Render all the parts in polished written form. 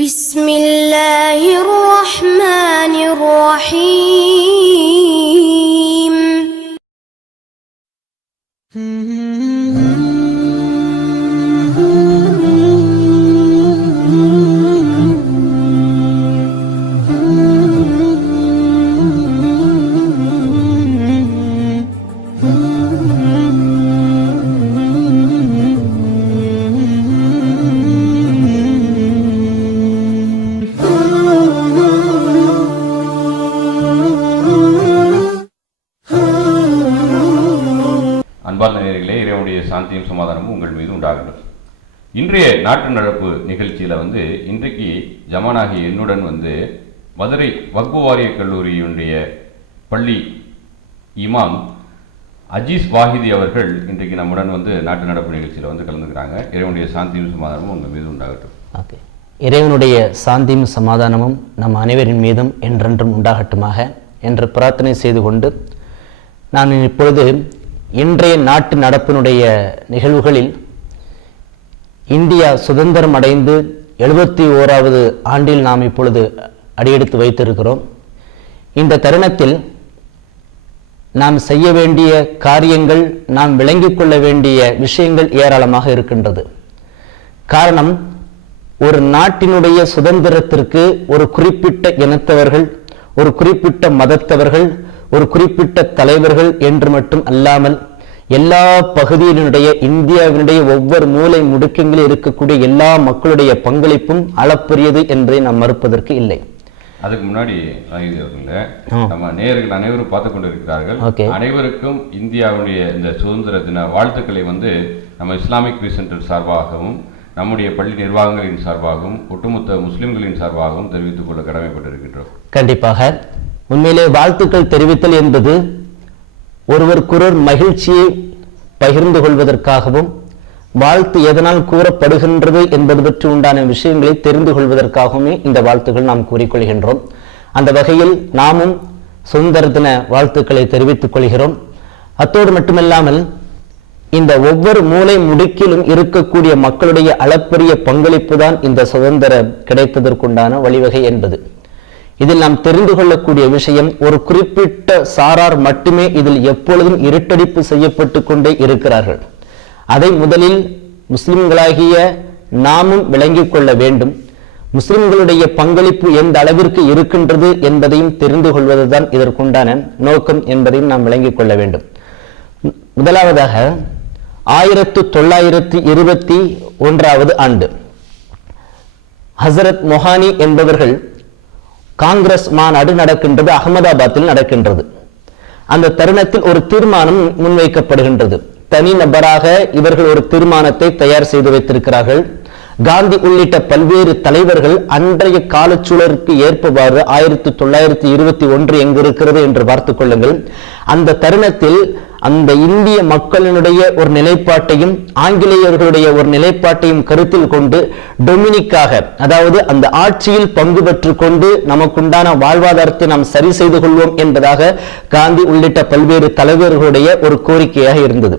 بسم الله الرحمن الرحيم. அன்பார்ந்த நேயர்களே, இறைவனுடைய சாந்தியும் சமாதானமும் உங்கள் மீது உண்டாகட்டும். இன்றைய நாட்டு நடப்பு நிகழ்ச்சியில் இன்றைக்கு ஜமானாகி என்னுடன் மதுரை வக்ஃபு வாரிய கல்லூரியினுடைய பள்ளி இமாம் அஜீஸ் வாஹிதி அவர்கள் இன்றைக்கு நம்முடன் நாட்டு நடப்பு நிகழ்ச்சியில் கலந்துக்கிறாங்க. இறைவனுடைய சாந்தியும் சமாதானமும் உங்கள் மீது உண்டாகட்டும். ஓகே, இறைவனுடைய சாந்தியும் சமாதானமும் நம் அனைவரின் மீதும் என்றென்றும் உண்டாகட்டுமாக என்று பிரார்த்தனை செய்து கொண்டு நான் இப்பொழுது இன்றைய நாட்டு நடப்பினுடைய நிகழ்வுகளில் இந்தியா சுதந்திரம் அடைந்து 71வது ஆண்டில் நாம் இப்பொழுது அடியெடுத்து வைத்திருக்கிறோம். இந்த தருணத்தில் நாம் செய்ய வேண்டிய காரியங்கள், நாம் விளங்கிக் கொள்ள வேண்டிய விஷயங்கள் ஏராளமாக இருக்கின்றது. காரணம், ஒரு நாட்டினுடைய சுதந்திரத்திற்கு ஒரு குறிப்பிட்ட இனத்தவர்கள், ஒரு குறிப்பிட்ட மதத்தவர்கள், ஒரு குறிப்பிட்ட தலைவர்கள் என்று மட்டும் அல்லாமல் எல்லா பகுதியினுடைய இந்தியாவினுடைய ஒவ்வொரு மூலை முடுக்கங்களில் இருக்கக்கூடிய எல்லா மக்களுடைய பங்களிப்பும் அளப்பரியது என்பதை நாம் மறுப்பதற்கு இல்லை. அதுக்கு முன்னாடி நம்ம நேயர்கள் அனைவரும் பார்த்து கொண்டிருக்கிறார்கள். அனைவருக்கும் இந்தியாவுடைய இந்த சுதந்திர தின வாழ்த்துக்களை நம்ம இஸ்லாமிக் பீஸ் சென்டர் சார்பாகவும் நம்முடைய பள்ளி நிர்வாகங்களின் சார்பாகவும் ஒட்டுமொத்த முஸ்லிம்களின் சார்பாகவும் தெரிவித்துக் கொள்ள கடமைப்பட்டிருக்கின்றோம். கண்டிப்பாக உண்மையிலே வாழ்த்துக்கள் தெரிவித்தல் என்பது ஒருவருக்கொருவர் மகிழ்ச்சியை பகிர்ந்து கொள்வதற்காகவும், வாழ்த்து எதனால் கூறப்படுகின்றது என்பது பற்றி உண்டான விஷயங்களை தெரிந்து கொள்வதற்காகவுமே இந்த வாழ்த்துக்கள் நாம் கூறிக்கொள்கின்றோம். அந்த வகையில் நாமும் சுதந்திர தின வாழ்த்துக்களை தெரிவித்துக் கொள்கிறோம். அத்தோடு மட்டுமல்லாமல் இந்த ஒவ்வொரு மூலை முடுக்கிலும் இருக்கக்கூடிய மக்களுடைய அளப்பரிய பங்களிப்பு தான் இந்த சுதந்திரம் கிடைப்பதற்குண்டான வழிவகை என்பது. இதில் நாம் தெரிந்து கொள்ளக்கூடிய விஷயம், ஒரு குறிப்பிட்ட சாரார் மட்டுமே இதில் எப்பொழுதும் இருட்டடிப்பு செய்யப்பட்டு கொண்டே இருக்கிறார்கள். அதை முதலில் முஸ்லிம்களாகிய நாமும் விளங்கிக் கொள்ள வேண்டும். முஸ்லிம்களுடைய பங்களிப்பு எந்த அளவிற்கு இருக்கின்றது என்பதையும் தெரிந்து கொள்வதுதான் இதற்குண்டான நோக்கம் என்பதையும் நாம் விளங்கிக் கொள்ள வேண்டும். முதலாவதாக 1921 ஆண்டு ஹசரத் மொஹானி என்பவர்கள் காங்கிரஸ் மாநாடு நடக்கின்றது, அகமதாபாத்தில் நடக்கின்றது. அந்த தருணத்தில் ஒரு தீர்மானம் முன்வைக்கப்படுகின்றது. தனி நபராக இவர்கள் ஒரு தீர்மானத்தை தயார் செய்து வைத்திருக்கிறார்கள். காந்தி உள்ளிட்ட பல்வேறு தலைவர்கள் அன்றைய காலச்சூழலுக்கு ஏற்பவாறு 1921 எங்கு இருக்கிறது என்று பார்த்துக் கொள்ளுங்கள். அந்த தருணத்தில் அந்த இந்திய மக்களினுடைய ஒரு நிலைப்பாட்டையும் ஆங்கிலேயர்களுடைய ஒரு நிலைப்பாட்டையும் கருத்தில் கொண்டு டொமினிக்காக, அதாவது அந்த ஆட்சியில் பங்கு பெற்றுக் கொண்டு நமக்குண்டான வாழ்வாதாரத்தை நாம் சரி செய்து கொள்வோம் என்பதாக காந்தி உள்ளிட்ட பல்வேறு தலைவர்களுடைய ஒரு கோரிக்கையாக இருந்தது.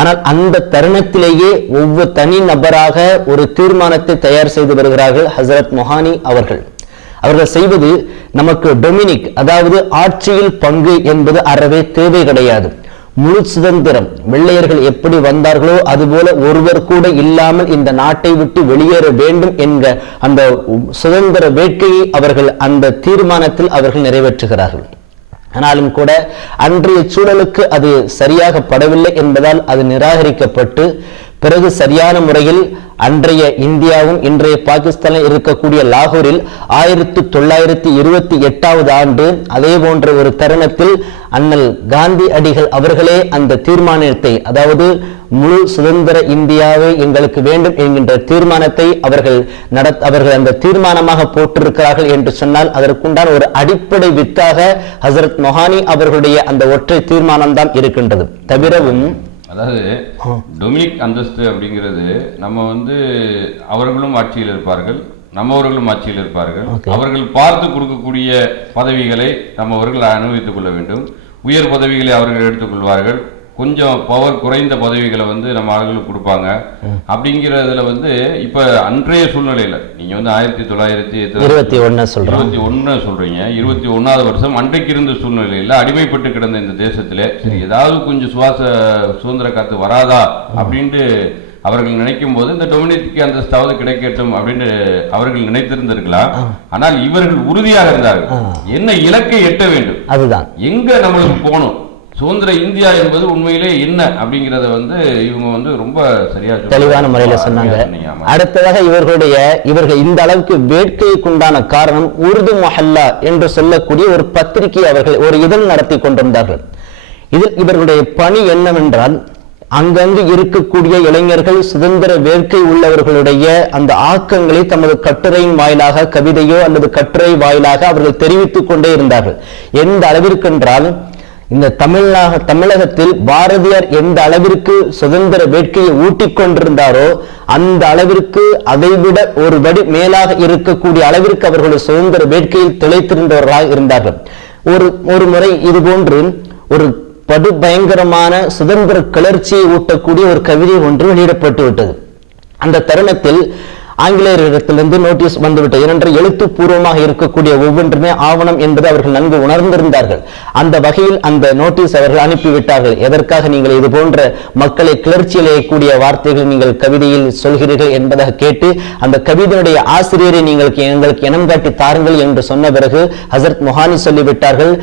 ஆனால் அந்த தருணத்திலேயே ஒவ்வொரு தனி நபராக ஒரு தீர்மானத்தை தயார் செய்து வருகிறார்கள் ஹசரத் மொஹானி அவர்கள். அவர்கள் செய்வது, நமக்கு டொமினிக், அதாவது ஆட்சியில் பங்கு என்பது அறவே தேவை கிடையாது. முழு சுதந்திரம், வெள்ளையர்கள் எப்படி வந்தார்களோ அதுபோல ஒருவர் கூட இல்லாமல் இந்த நாட்டை விட்டு வெளியேற வேண்டும் என்க அந்த சுதந்திர வேட்கையை அவர்கள் அந்த தீர்மானத்தில் அவர்கள் நிறைவேற்றுகிறார்கள். ஆனாலும் கூட அன்றைய சூழலுக்கு அது சரியாக படவில்லை என்பதால் அது நிராகரிக்கப்பட்டு பிறகு சரியான முறையில் அன்றைய இந்தியாவும் இன்றைய பாகிஸ்தானில் இருக்கக்கூடிய லாகூரில் 1928 ஆண்டு அதே போன்ற ஒரு தருணத்தில் அண்ணல் காந்தி அடிகள் அவர்களே அந்த தீர்மானத்தை, அதாவது முழு சுதந்திர இந்தியாவை எங்களுக்கு வேண்டும் என்கின்ற தீர்மானத்தை அவர்கள் அந்த தீர்மானமாக போட்டிருக்கிறார்கள் என்று சொன்னால் அதற்குண்டான ஒரு அடிப்படை வித்தாக ஹசரத் மொஹானி அவர்களுடைய அந்த ஒற்றை தீர்மானம் தான் இருக்கின்றது. தவிரவும் அதாவது டொமினிக் அந்தஸ்து அப்படிங்கிறது நம்ம அவர்களும் ஆட்சியில் இருப்பார்கள், நம்மவர்களும் ஆட்சியில் இருப்பார்கள். அவர்கள் பார்த்து கொடுக்கக்கூடிய பதவிகளை நம்மவர்கள் அனுபவித்துக் கொள்ள வேண்டும். உயர் பதவிகளை அவர்கள் எடுத்துக்கொள்வார்கள், கொஞ்சம் பவர் குறைந்த பதவிகளை வந்து நம்ம ஆளுகளுக்கு கொடுப்பாங்க. அப்படிங்கிறதுல வந்து இப்ப அன்றைய சூழ்நிலையில நீங்க வந்து 1921 சொல்றீங்க. 21வது வருஷம் அன்றைக்கு இருந்த சூழ்நிலையில அடிமைப்பட்டு கிடந்த இந்த தேசத்திலே சரி ஏதாவது கொஞ்சம் சுதந்திர காத்து வராதா அப்படின்ட்டு அவர்கள் நினைக்கும் போது இந்த டொமினிக் அந்தஸ்தாவது கிடைக்கட்டும் அப்படின்னு அவர்கள் நினைத்திருந்திருக்கலாம். ஆனால் இவர்கள் உறுதியாக இருந்தார்கள். என்ன இலக்கை எட்ட வேண்டும், அதுதான் எங்க நம்மளுக்கு போகணும், சுதந்திர இந்தியா என்பது உண்மையிலே என்ன அப்படிங்கறத வந்து இவங்க வந்து ரொம்ப சரியா தெளிவான முறையில சொன்னாங்க. அடுத்ததாக இவர்கள் இந்த அளவுக்கு வேட்கைக்குண்டான காரணம் உருது மஹல்லா என்று சொல்லக்கூடிய ஒரு பத்திரிகை அவர்கள் ஒரு இதழ் நடத்தி கொண்டிருந்தார்கள். இதில் இவர்களுடைய பணி என்னவென்றால் அங்கங்கு இருக்கக்கூடிய இளைஞர்கள் சுதந்திர வேட்கை உள்ளவர்களுடைய அந்த ஆக்கங்களை தமது கட்டுரையின் வாயிலாக கவிதையோ அல்லது கட்டுரை வாயிலாக அவர்கள் தெரிவித்துக் கொண்டே இருந்தார்கள். எந்த அளவிற்கு என்றால் இந்த தமிழகத்தில் பாரதியார் எந்த அளவிற்கு சுதந்திர வேட்கையை ஊட்டிக் கொண்டிருந்தாரோ அந்த அளவிற்கு அதைவிட ஒரு படி மேலாக இருக்கக்கூடிய அளவிற்கு அவர்கள் சுதந்திர வேட்கையில் திளைத்திருந்தவர்களாக இருந்தார்கள். ஒரு முறை இது போன்று ஒரு படு பயங்கரமான சுதந்திர கிளர்ச்சியை ஊட்டக்கூடிய ஒரு கவிதை ஒன்று வெளியிடப்பட்டு விட்டது. அந்த தருணத்தில் ஆங்கிலேயரிடத்திலிருந்து நோட்டீஸ் வந்துவிட்டது. ஏனென்றால் எழுத்துப்பூர்வமாக இருக்கக்கூடிய ஒவ்வொன்றுமே ஆவணம் என்பது அவர்கள் நன்கு உணர்ந்திருந்தார்கள். அந்த வகையில் அந்த நோட்டீஸ் அவர்கள் அனுப்பிவிட்டார்கள். எதற்காக நீங்கள் இது போன்ற மக்களை கிளர்ச்சியில் கூடிய வார்த்தைகள் நீங்கள் கவிதையில் சொல்கிறீர்கள் என்பதாக கேட்டு அந்த கவிதையுடைய ஆசிரியரை எங்களுக்கு இனம் காட்டி தாருங்கள் என்று சொன்ன பிறகு ஹசரத் மொஹானி சொல்லிவிட்டார்கள்,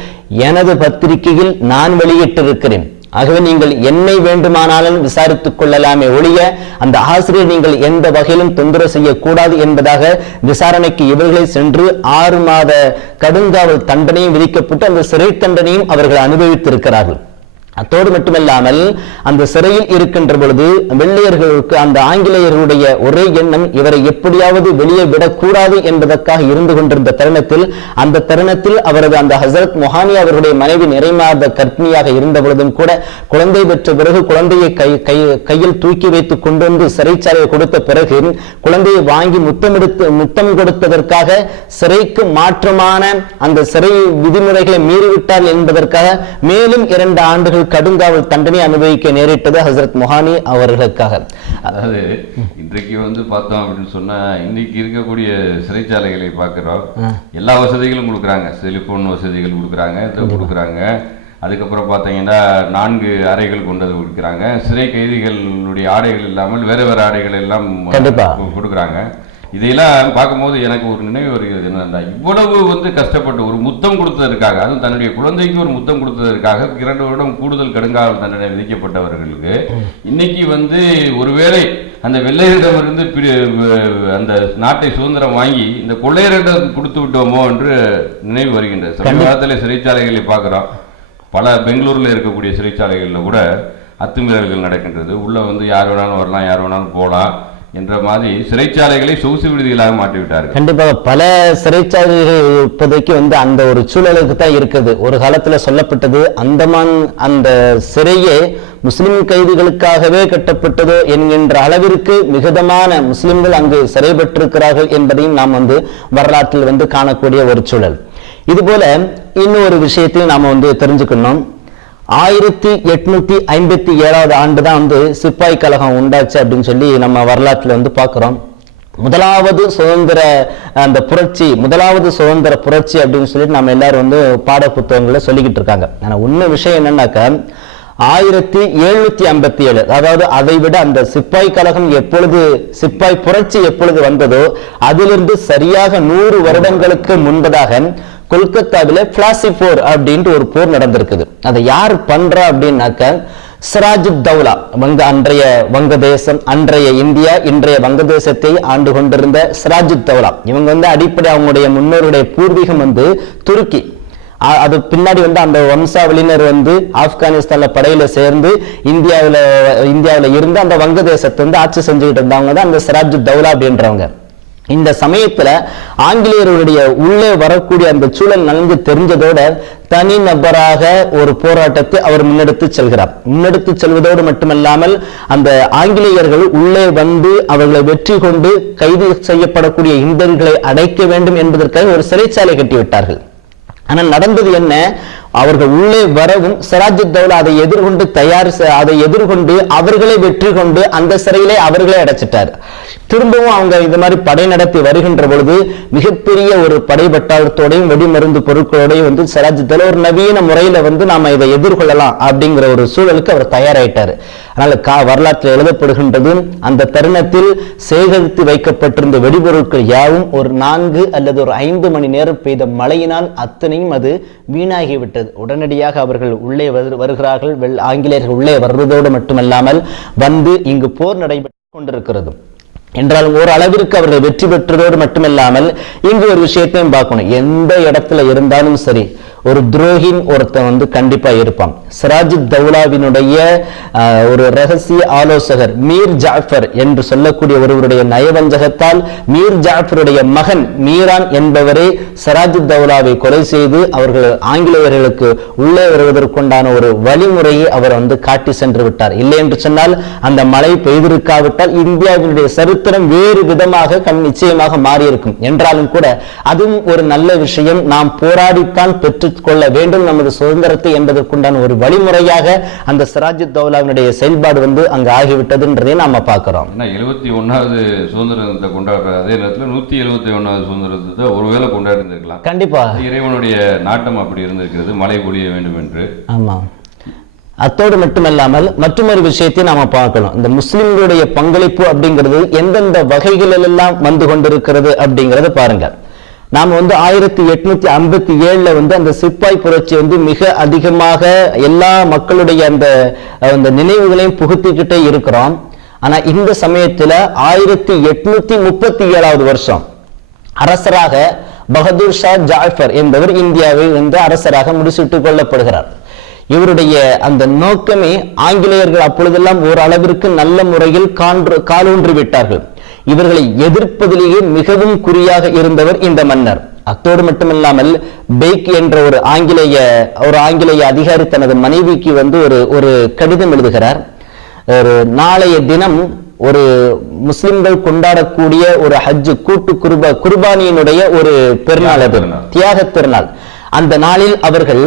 எனது பத்திரிகையில் நான் வெளியிட்டிருக்கிறேன், ஆகவே நீங்கள் என்னை வேண்டுமானாலும் விசாரித்துக் கொள்ளலாமே ஒழிய அந்த ஆசிரியர் நீங்கள் எந்த வகையிலும் தொந்தரவு செய்யக்கூடாது என்பதாக விசாரணைக்கு இவர்களை சென்று 6 மாத கடுங்காவல் தண்டனையும் விதிக்கப்பட்டு அந்த சிறை தண்டனையும் அவர்கள் அனுபவித்திருக்கிறார்கள். அத்தோடு மட்டுமல்லாமல் அந்த சிறையில் இருக்கின்ற பொழுது வெள்ளையர்களுக்கு அந்த ஆங்கிலேயர்களுடைய ஒரே எண்ணம் இவரை எப்படியாவது வெளியே விடக்கூடாது என்பதற்காக இருந்து கொண்டிருந்த தருணத்தில் அந்த தருணத்தில் அவரது அந்த ஹசரத் மொஹானி அவருடைய மனைவி நிறைமாத கர்ப்பிணியாக இருந்த பொழுதும் கூட குழந்தை பெற்ற பிறகு குழந்தையை கையில் தூக்கி வைத்து கொண்டு வந்து சிறைச்சாலையை கொடுத்த பிறகு குழந்தையை வாங்கி முத்தம் கொடுத்ததற்காக சிறைக்கு மாற்றமான அந்த சிறை விதிமுறைகளை மீறிவிட்டார் என்பதற்காக மேலும் 2 ஆண்டுகள் கடுங்காவல் தண்டனை அனுபவிக்க நேரிட்டது ஹசரத் மொஹானி அவர்களுக்காக. அதாவது இன்றைக்கு வந்து பார்த்தோம் அப்படின்னு சொன்னா இன்னைக்கு இருக்கக்கூடிய சிறைச்சாலைகளை பார்க்கிறோம், எல்லா வசதிகளும் கொடுக்குறாங்க, செல்போன் வசதிகள் கொடுக்குறாங்க. அதுக்கப்புறம் பார்த்தீங்கன்னா 4 அறைகள் கொண்டது கொடுக்குறாங்க. சிறை கைதிகளுடைய ஆடைகள் இல்லாமல் வேற ஆடைகள் எல்லாம் கொடுக்குறாங்க. இதையெல்லாம் பார்க்கும்போது எனக்கு ஒரு நினைவு வருகிறது என்னன்னா, இவ்வளவு வந்து கஷ்டப்பட்டு ஒரு முத்தம் கொடுத்ததற்காக, அதுவும் தன்னுடைய குழந்தைக்கு ஒரு முத்தம் கொடுத்ததற்காக 2 வருடம் கூடுதல் கடுங்காவல் தண்டனை விதிக்கப்பட்டவர்களுக்கு இன்னைக்கு வந்து ஒருவேளை அந்த வெள்ளையரிடமிருந்து அந்த நாட்டை சுதந்திரம் வாங்கி இந்த கொள்ளையரிடம் கொடுத்து விட்டோமோ என்று நினைவு வருகின்றது. சமீபத்தில் சிறைச்சாலைகளை பார்க்கிறோம், பல பெங்களூர்ல இருக்கக்கூடிய சிறைச்சாலைகளில் கூட அத்துமீறல்கள் நடக்கின்றது. உள்ள வந்து யார் வேணாலும் வரலாம், யார் வேணாலும் போகலாம் என்ற மாதிரி சிறைச்சாலைகளை சொகுசு விடுதிகளாக மாற்றிவிட்டார்கள். கண்டிப்பாக பல சிறைச்சாலைகள் இப்போதைக்கு வந்து அந்த ஒரு சூழலுக்கு தான் இருக்குது. ஒரு காலத்துல சொல்லப்பட்டது அந்தமான் அந்த சிறையே முஸ்லிம் கைதிகளுக்காகவே கட்டப்பட்டதோ என்கின்ற அளவிற்கு மிகுதமான முஸ்லிம்கள் அங்கு சிறை பெற்றிருக்கிறார்கள் என்பதையும் நாம் வந்து வரலாற்றில் வந்து காணக்கூடிய ஒரு சூழல். இது போல இன்னொரு விஷயத்தையும் நாம வந்து தெரிஞ்சுக்கணும். 1857 ஆண்டு தான் வந்து சிப்பாய் கழகம் உண்டாச்சு அப்படின்னு சொல்லி நம்ம வரலாற்றுல வந்து பார்க்கிறோம். முதலாவது சுதந்திர புரட்சி அப்படின்னு சொல்லிட்டு நம்ம எல்லாரும் வந்து பாட புத்தகங்களை சொல்லிக்கிட்டு இருக்காங்க. ஆனா உண்மை விஷயம் என்னன்னாக்கா 1757, அதாவது அதை விட அந்த சிப்பாய் கழகம் சிப்பாய் புரட்சி எப்பொழுது வந்ததோ அதிலிருந்து சரியாக 100 வருடங்களுக்கு முன்பதாக கொல்கத்தாவில பிளாசி போர் அப்படின்ட்டு ஒரு போர் நடந்திருக்குது. அதை யார் பண்றா அப்படின்னாக்க சிராஜுத் தௌலா, அன்றைய வங்கதேசம், அன்றைய இந்தியா, இன்றைய வங்கதேசத்தை ஆண்டு கொண்டிருந்த சிராஜுத் தௌலா. இவங்க வந்து அடிப்படை அவங்களுடைய முன்னோருடைய பூர்வீகம் வந்து துருக்கி. அது பின்னாடி வந்து அந்த வம்சாவளியினர் வந்து ஆப்கானிஸ்தான்ல படையில சேர்ந்து இந்தியாவில இருந்து அந்த வங்கதேசத்தை வந்து ஆட்சி செஞ்சுக்கிட்டு இருந்தவங்க தான் அந்த சிராஜுத் தௌலா அப்படின்றவங்க. இந்த சமயத்துல ஆங்கிலேயருடைய உள்ளே வரக்கூடிய அந்த சூழல் நன்கு தெரிஞ்சதோட தனி நபராக ஒரு போராட்டத்தை அவர் முன்னெடுத்து செல்வதோடு மட்டுமல்லாமல் அந்த ஆங்கிலேயர்கள் உள்ளே வந்து அவர்களை வெற்றி கொண்டு கைது செய்யப்படக்கூடிய இந்தியர்களை அடைக்க வேண்டும் என்பதற்காக ஒரு சிறைச்சாலை கட்டிவிட்டார்கள். ஆனால் நடந்தது என்ன, அவர்கள் உள்ளே வரவும் சிராஜுத் தௌலா அதை எதிர்கொண்டு அவர்களை வெற்றி கொண்டு அந்த சிறையிலே அவர்களே அடைச்சிட்டார். திரும்பவும் அவங்க இந்த மாதிரி படை நடத்தி வருகின்ற பொழுது மிகப்பெரிய ஒரு படை பட்டாளத்தோடையும் வெடிமருந்து பொருட்களோடையும் வந்து சிராஜுத் தௌலா ஒரு நவீன முறையில வந்து நாம இதை எதிர்கொள்ளலாம் அப்படிங்கிற ஒரு சூழலுக்கு அவர் தயாராயிட்டாரு. அதனால வரலாற்றில் எழுதப்படுகின்றது, அந்த தருணத்தில் சேகரித்து வைக்கப்பட்டிருந்த வெடிபொருட்கள் யாவும் ஒரு 4 அல்லது ஒரு 5 மணி நேரம் பெய்த மழையினால் அத்தனையும் அது வீணாகிவிட்டது. உடனடியாக அவர்கள் உள்ளே வருகிறார்கள். ஆங்கிலேயர்கள் உள்ளே வர்றதோடு மட்டுமல்லாமல் வந்து இங்கு போர் நடைபெற்றுக் கொண்டிருக்கிறது. என்றாலும் ஒரு அளவிற்கு அவர்கள் வெற்றி பெற்றதோடு மட்டுமில்லாமல் இங்கு ஒரு விஷயத்தையும் பார்க்கணும். எந்த இடத்துல இருந்தாலும் சரி ஒரு துரோகின் ஒருத்தன் வந்து கண்டிப்பா இருப்பான். சிராஜுத் தௌலாவினுடைய ஒரு ரகசிய ஆலோசகர் மீர் ஜாஃபர் என்று சொல்லக்கூடிய ஒருவருடைய நயவஞ்சகத்தால் மீர் ஜாஃபருடைய மகன் மீரான் என்பவரே சிராஜுத் தௌலாவை கொலை செய்து அவர்கள் ஆங்கிலேயர்களுக்கு உள்ளே வருவதற்குண்டான ஒரு வழிமுறையை அவர் வந்து காட்டி சென்று விட்டார். இல்லை என்று சொன்னால் அந்த மழை பெய்திருக்காவிட்டால் இந்தியாவினுடைய சரித்திரம் வேறு விதமாக நிச்சயமாக மாறியிருக்கும். என்றாலும் கூட அதுவும் ஒரு நல்ல விஷயம். நாம் போராடித்தான் பெற்று கொள்ள வேண்டும் நமது சுதந்திரத்தை என்பதற்குண்டான ஒரு வழிமுறையாக அந்த சிராஜுத் தௌலாவினுடைய செயல்பாடு வந்து அங்கு ஆகிவிட்டதுன்றதை நாம பார்க்கிறோம். 71வது சுதந்திரத்தை கொண்டாடுற அதே நேரத்தில் 171வது சுதந்திரத்தை ஒருவேளை கொண்டாடி இருந்திருக்கலாம். கண்டிப்பா இறைவனுடைய நாட்டம் அப்படி இருந்திருக்கிறது, மழை பொழிய வேண்டும் என்று. ஆமா, அத்தோடு மட்டுமல்லாமல் மற்றொரு விஷயத்தை நாம பார்க்கணும். இந்த முஸ்லிம்களுடைய பங்களிப்பு அப்படிங்கிறது எந்தெந்த வகைகளில் எல்லாம் வந்து கொண்டிருக்கிறது அப்படிங்கறத பாருங்க. நாம வந்து 1857 வந்து அந்த சிப்பாய் புரட்சி வந்து மிக அதிகமாக எல்லா மக்களுடைய அந்த நினைவுகளையும் புகுத்திக்கிட்டே இருக்கிறோம். ஆனா இந்த சமயத்துல 1837 வருஷம் அரசராக பகதூர் ஷா ஜாஃபர் என்பவர் இந்தியாவில் வந்து அரசராக முடிசூட்டிக் கொள்ளப்படுகிறார். இவருடைய அந்த நோக்கமே ஆங்கிலேயர்கள் அப்பொழுதெல்லாம் ஓரளவிற்கு நல்ல முறையில் காலூன்றி விட்டார்கள். இவர்களை எதிர்ப்பதிலேயே மிகவும் குறியாக இருந்தவர் இந்த மன்னர். அத்தோடு மட்டுமில்லாமல் பேக் என்ற ஒரு ஆங்கிலேய அதிகாரி தனது மனைவிக்கு வந்து ஒரு கடிதம் எழுதுகிறார். ஒரு நாளைய தினம் ஒரு முஸ்லிம்கள் கொண்டாடக்கூடிய ஒரு ஹஜ் கூட்டு குர்பானியினுடைய ஒரு பெருநாள், அது தியாக திருநாள். அந்த நாளில் அவர்கள்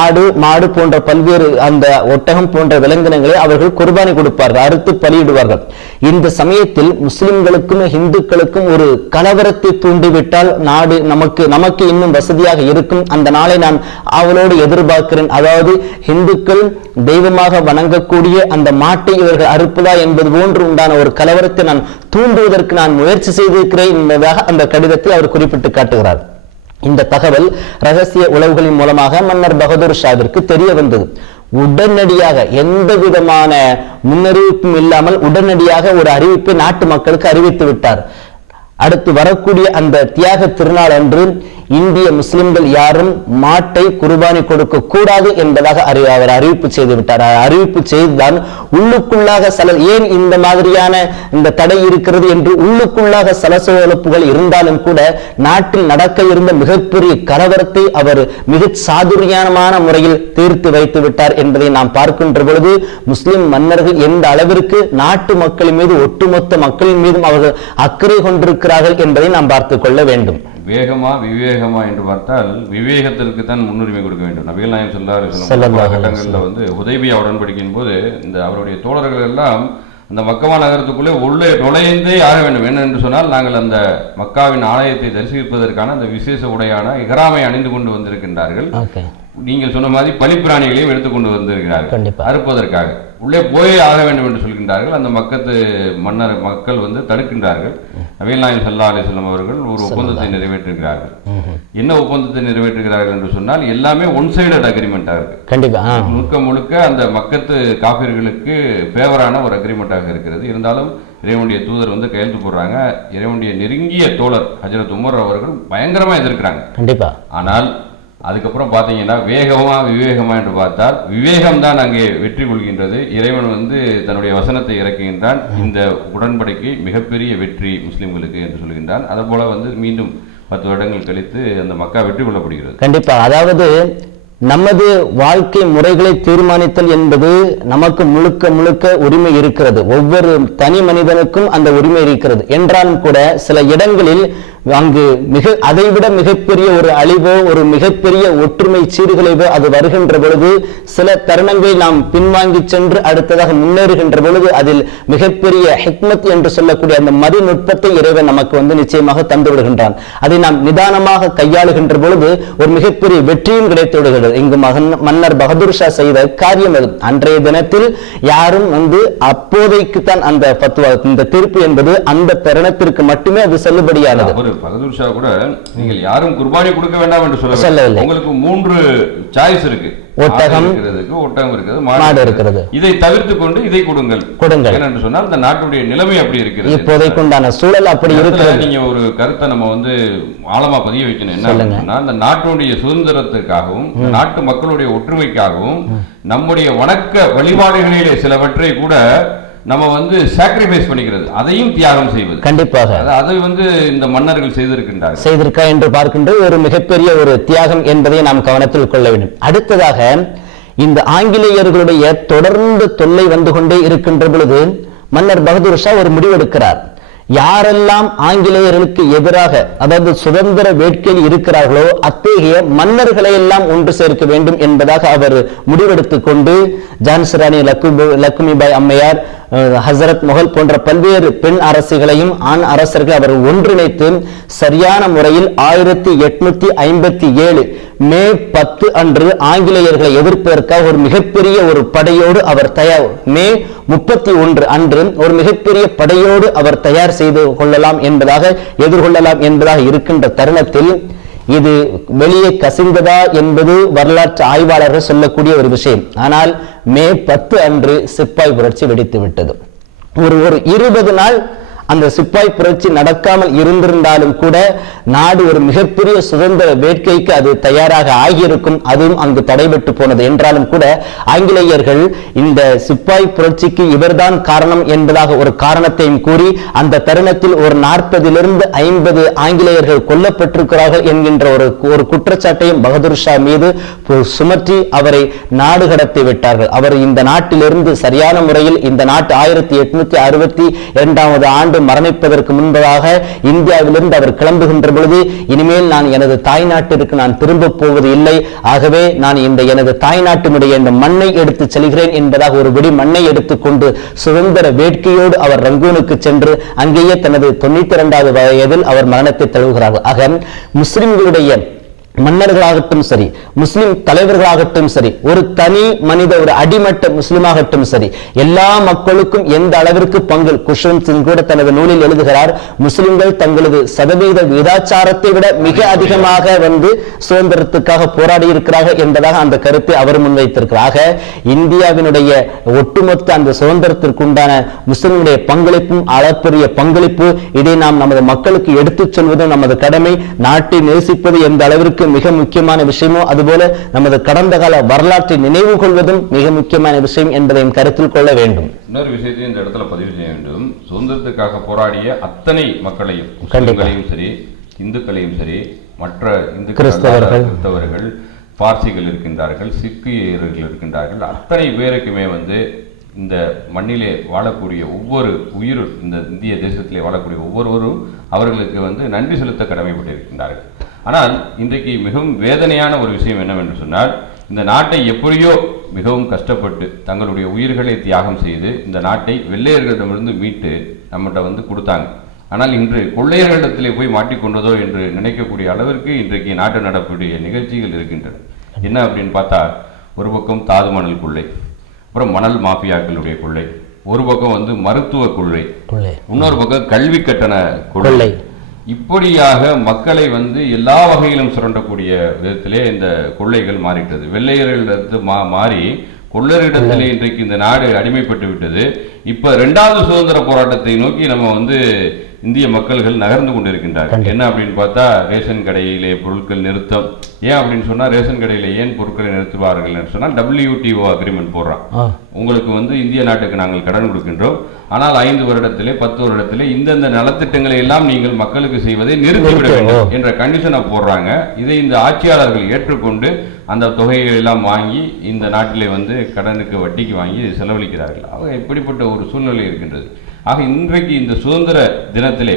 ஆடு மாடு போன்ற பல்வேறு அந்த ஒட்டகம் போன்ற விலங்கினங்களை அவர்கள் குர்பானி கொடுப்பார்கள், அறுத்து பலியிடுவார்கள். இந்த சமயத்தில் முஸ்லிம்களுக்கும் இந்துக்களுக்கும் ஒரு கலவரத்தை தூண்டிவிட்டால் நாடு நமக்கு இன்னும் வசதியாக இருக்கும். அந்த நாளை நான் அவளோடு எதிர்பார்க்கிறேன். அதாவது இந்துக்கள் தெய்வமாக வணங்கக்கூடிய அந்த மாட்டை இவர்கள் அறுப்பதா என்பது போன்று உண்டான ஒரு கலவரத்தை நான் தூண்டுவதற்கு நான் முயற்சி செய்திருக்கிறேன் என்பதாக அந்த கடிதத்தை அவர் குறிப்பிட்டு காட்டுகிறார். இந்த தகவல் ரகசிய உளவுகளின் மூலமாக மன்னர் பகதூர் ஷாவிற்கு தெரிய வந்தது. உடனடியாக எந்த விதமான முன்னறிவிப்பும் இல்லாமல் உடனடியாக ஒரு அறிவிப்பை நாட்டு மக்களுக்கு அறிவித்து விட்டார். அடுத்து வரக்கூடிய அந்த தியாக திருநாள் அன்று இந்திய முஸ்லிம்கள் யாரும் மாட்டை குர்பானி கொடுக்க கூடாது என்பதாக அவர் அறிவிப்பு செய்து விட்டார். அறிவிப்பு செய்துதான் உள்ளுக்குள்ளாக ஏன் இந்த மாதிரியான இந்த தடை இருக்கிறது என்று உள்ளுக்குள்ளாக சலசலப்புகள் இருந்தாலும் கூட நாட்டில் நடக்க இருந்த மிகப்பெரிய கலவரத்தை அவர் மிக சாதுரியமான முறையில் தீர்த்து வைத்து விட்டார் என்பதை நாம் பார்க்கின்ற பொழுது முஸ்லிம் மன்னர்கள் எந்த அளவிற்கு நாட்டு மக்களின் மீது ஒட்டுமொத்த மக்களின் மீதும் அவர்கள் அக்கறை கொண்டிருக்கிறார்கள் என்பதை நாம் பார்த்துக் கொள்ள வேண்டும். வேகமா விவேகமா என்று பார்த்தால் விவேகத்திற்கு தான் முன்னுரிமை கொடுக்க வேண்டும். நபிகள் நாயகம் ஸல்லல்லாஹு அலைஹி கட்டங்களில் வந்து ஹுதைபியா உடன்படிக்கையின் போது இந்த அவருடைய தோழர்கள் எல்லாம் அந்த மக்கா நகரத்துக்குள்ளே உள்ளே நுழைந்தே ஆக வேண்டும். என்ன என்று சொன்னால் நாங்கள் அந்த மக்காவின் ஆலயத்தை தரிசிப்பதற்கான அந்த விசேஷ உடையான இஹ்ராமை அணிந்து கொண்டு வந்திருக்கின்றார்கள். நீங்கள் சொன்ன மாதிரி பலிப்பிராணிகளையும் எடுத்துக்கொண்டு வந்திருக்கிறார்கள் அறுப்பதற்காக. உள்ளே போய் ஆக வேண்டும் என்று சொல்கின்றார்கள். அந்த மக்கள் வந்து தடுக்கின்றார்கள். நபிகள் நாயகம் ஸல்லல்லாஹு அலைஹி வஸல்லம் அவர்கள் ஒரு ஒப்பந்தத்தை நிறைவேற்றுகிறார்கள். என்ன ஒப்பந்தத்தை நிறைவேற்றுகிறார்கள் என்று சொன்னால் எல்லாமே ஒன் சைடட் அக்ரிமெண்டாக இருக்கு. முழுக்க அந்த மக்கத்து காபிர்களுக்கு ஃபேவரான ஒரு அக்ரிமெண்டாக இருக்கிறது. இருந்தாலும் இறைவனுடைய தூதர் வந்து கையெழுத்து போடுறாங்க. இறைவனுடைய நெருங்கிய தோழர் ஹஜ்ரத் உமர் அவர்கள் பயங்கரமா எதிர்க்கிறாங்க. கண்டிப்பா. ஆனால் அதுக்கப்புறம் பார்த்தீங்கன்னா வேகமா விவேகமா என்று பார்த்தால் விவேகம் தான் அங்கே வெற்றி கொள்கின்றது. இறைவன் வந்து தன்னுடைய வசனத்தை இறக்குகின்றான். இந்த உடன்படிக்கை மிகப்பெரிய வெற்றி முஸ்லிம்களுக்கு என்று சொல்கின்றான். அதே போல வந்து மீண்டும் 10 வருடங்கள் கழித்து அந்த மக்கா வெற்றி கொள்ளப்படுகிறது. கண்டிப்பா. அதாவது நமது வாழ்க்கை முறைகளை தீர்மானித்தல் என்பது நமக்கு முழுக்க உரிமை இருக்கிறது. ஒவ்வொரு தனி மனிதனுக்கும் அந்த உரிமை இருக்கிறது. என்றாலும் கூட சில இடங்களில் அங்கு அதைவிட மிகப்பெரிய ஒரு அழிவோ ஒரு மிகப்பெரிய ஒற்றுமை சீர்குலைவோ அது வருகின்ற பொழுது சில தருணங்களை நாம் பின்வாங்கி சென்று அடுத்ததாக முன்னேறுகின்ற பொழுது அதில் மிகப்பெரிய ஹிக்மத் என்று சொல்லக்கூடிய அந்த மதிநுட்பத்தை இறைவன் நமக்கு நிச்சயமாக தந்து விடுகின்றான். அதை நாம் நிதானமாக கையாளுகின்ற பொழுது ஒரு மிகப்பெரிய வெற்றியும் கிடைத்து விடுகிறது. இங்கு மன்னர் பகதூர் ஷா செய்த காரியம் அது. அன்றைய தினத்தில் யாரும் அப்போதைக்குத்தான் அந்த பத்வா, இந்த தீர்ப்பு என்பது அந்த தருணத்திற்கு மட்டுமே அது செல்லுபடியானது. பகதூர் ஷா கூட நீங்கள் யாரும் குர்பானி கொடுக்க வேண்டாம் என்று சொல்லவில்லை. உங்களுக்கு 3 சாய்ஸ் இருக்கு. ஒட்டகம் இருக்கிறது, மாடு இருக்கிறது. இதை தவிர்த்து கொண்டு இதை கொடுங்கள் என்று சொன்னால் இந்த நாட்டுடைய நிலைமை அப்படி இருக்கிறது. இப்போதைக்கு உண்டான சூழல் அப்படி இருக்கிறது. நீங்க ஒரு கருத்தை நம்ம ஆழமா பதிய வைக்கணும். என்ன இந்த நாட்டுடைய சுதந்திரத்திற்காகவும் நாட்டு மக்களுடைய ஒற்றுமைக்காகவும் நம்முடைய வணக்க வழிபாடுகளிலே சிலவற்றை கூட நம்ம சாக்ரிஃபைஸ் பண்ணிக்கிறது, அதையும் தியாகம் செய்வது. கண்டிப்பாக அதை இந்த மன்னர்கள் செய்திருக்கா என்று பார்க்கின்ற ஒரு மிகப்பெரிய ஒரு தியாகம் என்பதை நாம் கவனத்தில் கொள்ள வேண்டும். அடுத்ததாக இந்த ஆங்கிலேயர்களுடைய தொடர்ந்து தொல்லை வந்து கொண்டே இருக்கின்ற பொழுது மன்னர் பகதூர் ஷா ஒரு முடிவெடுக்கிறார். யாரெல்லாம் ஆங்கிலேயர்களுக்கு எதிராக, அதாவது சுதந்திர வேட்கையில் இருக்கிறார்களோ அத்தகைய மன்னர்களை எல்லாம் ஒன்று சேர்க்க வேண்டும் என்பதாக அவர் முடிவெடுத்துக் கொண்டு ஜான்சிராணி லக்குமிபாய் அம்மையார், ஹசரத் முகல் போன்ற பல்வேறு பெண் அரசுகளையும் ஆண் அரசர்களை அவர் ஒன்றிணைத்து சரியான முறையில் 1857 மே 10 அன்று ஆங்கிலேயர்களை எதிர்ப்பதற்காக ஒரு மிகப்பெரிய ஒரு படையோடு அவர் மே 31 அன்று ஒரு மிகப்பெரிய படையோடு அவர் தயார் செய்து கொள்ளலாம் என்பதாக எதிர்கொள்ளலாம் என்பதாக இருக்கின்ற தருணத்தில் இது வெளியே கசிந்ததா என்பது வரலாற்று ஆய்வாளர்கள் சொல்லக்கூடிய ஒரு விஷயம். ஆனால் மே 10 அன்று சிப்பாய் புரட்சி வெடித்து விட்டது. ஒரு 20 நாள் அந்த சிப்பாய் புரட்சி நடக்காமல் இருந்திருந்தாலும் கூட நாடு ஒரு மிகப்பெரிய சுதந்திர வேட்கைக்கு அது தயாராக ஆகியிருக்கும். அதுவும் அங்கு தடைபட்டு போனது என்றாலும் கூட ஆங்கிலேயர்கள் இந்த சிப்பாய் புரட்சிக்கு இவர்தான் காரணம் என்பதாக ஒரு காரணத்தையும் கூறி அந்த தருணத்தில் ஒரு 40 to 50 ஆங்கிலேயர்கள் கொல்லப்பட்டிருக்கிறார்கள் என்கின்ற ஒரு குற்றச்சாட்டையும் பகதூர் ஷா மீது சுமற்றி அவரை நாடு கடத்தி விட்டார்கள். அவர் இந்த நாட்டிலிருந்து சரியான முறையில் இந்த நாட்டு 1862 ஆண்டு மரணிப்பதற்கு முன்பதாக இந்தியாவிலிருந்து அவர் கிளம்புகின்ற பொழுது, இனிமேல் நான் எனது தாய் நாட்டிற்கு நான் திரும்ப போவது இல்லை, ஆகவே நான் எனது தாய் நாட்டினுடைய இந்த மண்ணை எடுத்து செல்கிறேன் என்பதாக ஒரு வெடி மண்ணை எடுத்துக்கொண்டு சுதந்திர வேட்கையோடு அவர் ரங்கூனுக்கு சென்று அங்கேயே தனது 92வது வயதில் அவர் மரணத்தை தழுவுகிறார்கள். ஆக முஸ்லிம்களுடைய மன்னர்களாகட்டும் சரி, முஸ்லிம் தலைவர்களாகட்டும் சரி, ஒரு தனி மனித ஒரு அடிமட்ட முஸ்லிமாகட்டும் சரி, எல்லா மக்களுக்கும் எந்த அளவிற்கு பங்கு. குஷ்வந்த் சிங் கூட தனது நூலில் எழுதுகிறார், முஸ்லிம்கள் தங்களது சதவீத விகிதாச்சாரத்தை விட மிக அதிகமாக சுதந்திரத்துக்காக போராடி இருக்கிறார்கள் என்பதாக அந்த கருத்தை அவர் முன்வைத்திருக்கிறார். இந்தியாவினுடைய ஒட்டுமொத்த அந்த சுதந்திரத்திற்கு உண்டான முஸ்லிம்களுடைய பங்களிப்பும் அளப்பரிய பங்களிப்பு. இதை நாம் நமது மக்களுக்கு எடுத்துச் சொல்வதும் நமது கடமை. நாட்டை நேசிப்பது எந்த அளவிற்கு மிக முக்கியமான விஷயமோ அதுபோல நமது கடந்த கால வரலாற்றை நினைவு கொள்வதும் மிக முக்கியமான விஷயம் என்பதையும் கருத்தில் கொள்ள வேண்டும். இன்னொரு விஷயத்தையும் இந்த இடத்துல பதிவு செய்ய வேண்டும். சுதந்திரத்துக்காக போராடிய அத்தனை மக்களையும், முஸ்லிம்களையும் சரி, இந்துக்களையும் சரி, மற்ற கிறிஸ்தவர்கள், பார்சிகள் இருக்கின்றார்கள், சிக்கியர்கள் இருக்கின்றார்கள், அத்தனை பேருக்குமே இந்த மண்ணிலே வாழக்கூடிய ஒவ்வொரு உயிர், இந்த இந்திய தேசத்திலே வாழக்கூடிய ஒவ்வொருவரும் அவர்களுக்கு நன்றி செலுத்த கடமைப்பட்டிருக்கின்றார்கள். ஆனால் இன்றைக்கு மிகவும் வேதனையான ஒரு விஷயம் என்னவென்று சொன்னால், இந்த நாட்டை எப்படியோ மிகவும் கஷ்டப்பட்டு தங்களுடைய உயிர்களை தியாகம் செய்து இந்த நாட்டை வெள்ளையர்களிடமிருந்து மீட்டு நம்மகிட்ட கொடுத்தாங்க. ஆனால் இன்று கொள்ளையர்களிடத்திலே போய் மாட்டிக்கொண்டதோ என்று நினைக்கக்கூடிய அளவிற்கு இன்றைக்கு நாட்டு நடப்புடைய நிகழ்ச்சிகள் இருக்கின்றன. என்ன அப்படின்னு பார்த்தா, ஒரு பக்கம் தாது மணல் கொள்ளை, அப்புறம் மணல் மாஃபியாக்களுடைய கொள்ளை, ஒரு பக்கம் மருத்துவ கொள்ளை, இன்னொரு பக்கம் கல்வி கட்டண கொள்ளை. இப்படியாக மக்களை எல்லா வகையிலும் சுரண்டக்கூடிய விதத்திலே இந்த கொள்ளைகள் மாறிட்டது. வெள்ளையர்களிடத்து மாறி கொள்ளரிடத்திலே இன்றைக்கு இந்த நாடு அடிமைப்பட்டு விட்டது. இப்ப 2வது சுதந்திர போராட்டத்தை நோக்கி நம்ம இந்திய மக்கள்கள் நகர்ந்து கொண்டிருக்கின்றார்கள். என்ன அப்படின்னு பார்த்தா, ரேஷன் கடையிலே பொருட்கள் நிறுத்தம். ஏன் அப்படின்னு சொன்னா, ரேஷன் கடையில ஏன் பொருட்களை நிறுத்துவார்கள் என்று சொன்னால், WTO அக்ரிமெண்ட் போடுறான். உங்களுக்கு இந்திய நாட்டுக்கு நாங்கள் கடன் கொடுக்கின்றோம், ஆனால் 5 வருடத்திலே 10 வருடத்திலே இந்தந்த நலத்திட்டங்களை எல்லாம் நீங்கள் மக்களுக்கு செய்வதை நிறுத்திவிட வேண்டும் என்ற கண்டிஷனை போடுறாங்க. இதை இந்த ஆட்சியாளர்கள் ஏற்றுக்கொண்டு அந்த தொகைகளை எல்லாம் வாங்கி இந்த நாட்டிலே கடனுக்கு வட்டிக்கு வாங்கி செலவழிக்கிறார்கள். ஆக இப்படிப்பட்ட ஒரு சூழ்நிலை இருக்கின்றது. ஆக இன்றைக்கு இந்த சுதந்திர தினத்திலே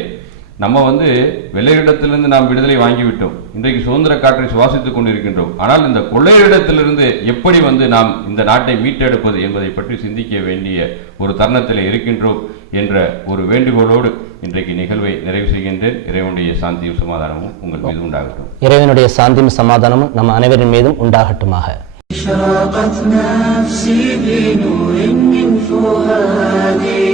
நம்ம வந்து வெள்ளையரிடத்திலிருந்து நாம் விடுதலை வாங்கிவிட்டோம், இன்றைக்கு சுதந்திர காற்றை சுவாசித்துக் கொண்டிருக்கின்றோம். ஆனால் இந்த கொள்ளையரிடத்திலிருந்து எப்படி வந்து நாம் இந்த நாட்டை மீட்டெடுப்பது என்பதை பற்றி சிந்திக்க வேண்டிய ஒரு தருணத்தில் இருக்கின்றோம் என்ற ஒரு வேண்டுகோளோடு இன்றைக்கு நிகழ்வை நிறைவு செய்கின்றேன். இறைவனுடைய சாந்தியும் சமாதானமும் உங்கள் மீது உண்டாகட்டும். இறைவனுடைய சாந்தியும் சமாதானமும் நம் அனைவரின் மீதும் உண்டாகட்டுமாக. اشرقت نفسي بنور من فؤادي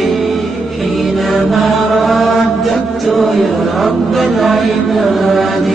حينما رددت يا رب العباد.